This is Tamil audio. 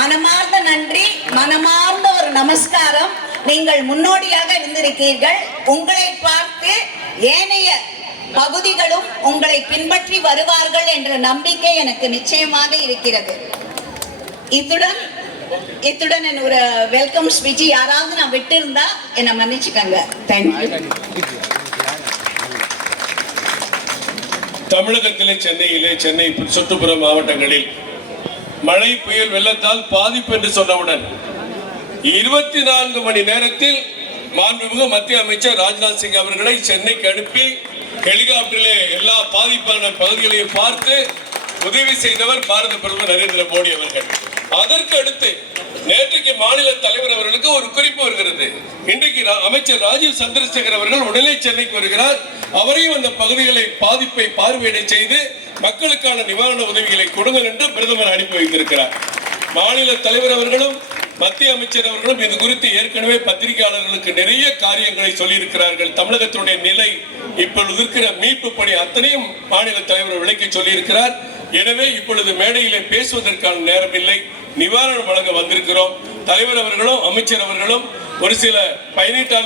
மனமார்ந்த நன்றி, மனமார்ந்த ஒரு நமஸ்காரம். நீங்கள் முன்னோடியாக இருந்திருக்கீர்கள். உங்களை பார்த்து ஏனைய பகுதிகளும் உங்களை பின்பற்றி வருவார்கள் என்ற நம்பிக்கை எனக்கு நிச்சயமாக இருக்கிறது. இத்துடன் ஒரு வெல்கம் ஸ்பீச் யாராவது நான் விட்டு இருந்தா என்ன மன்னிச்சுக்கங்க. தேங்க்யூ. தமிழகத்திலே சென்னை சுற்றுப்புற மாவட்டங்களில் மழை புயல் வெள்ளத்தால் பாதிப்பு என்று சொன்னவுடன் 24 மணி நேரத்தில் மாண்புமிகு மத்திய அமைச்சர் ராஜ்நாத் சிங் அவர்களை சென்னைக்கு அனுப்பி ஹெலிகாப்டரிலே எல்லா பாதிப்பான பகுதிகளையும் பார்த்து உதவி செய்தவர் பாரத பிரதமர் நரேந்திர மோடி அவர்கள். அதற்கு அடுத்து நேற்றைக்கு மாநில தலைவர் அவர்களுக்கு ஒரு குறிப்பு வருகிறது. இன்றைக்கு அமைச்சர் ராஜீவ் சந்திரசேகர் அவர்கள் உடனே சென்னைக்கு வருகிறார். அவரையும் அந்த பகுதிகளை பாதிப்பை பார்வையிட செய்து மக்களுக்கான நிவாரண உதவிகளை கொடுங்கள் என்று பிரதமர் அனுப்பி வைத்திருக்கிறார். மாநில தலைவர் அவர்களும் மத்திய அமைச்சர் அவர்களும் இது குறித்து ஏற்கனவே பத்திரிகையாளர்களுக்கு நிறைய காரியங்களை சொல்லியிருக்கிறார்கள். தமிழகத்துடைய நிலை, இப்பொழுது இருக்கிற மீட்பு பணி அத்தனையும் மாநில தலைவர் விளக்கி சொல்லியிருக்கிறார். எனவே இப்பொழுது மேடையிலே பேசுவதற்கான நேரம் இல்லை. நிவாரணம் வழங்க வந்திருக்கிறோம். தலைவர் அவர்களும் அமைச்சர் அவர்களும் ஒரு சில பயனீட்டாளர்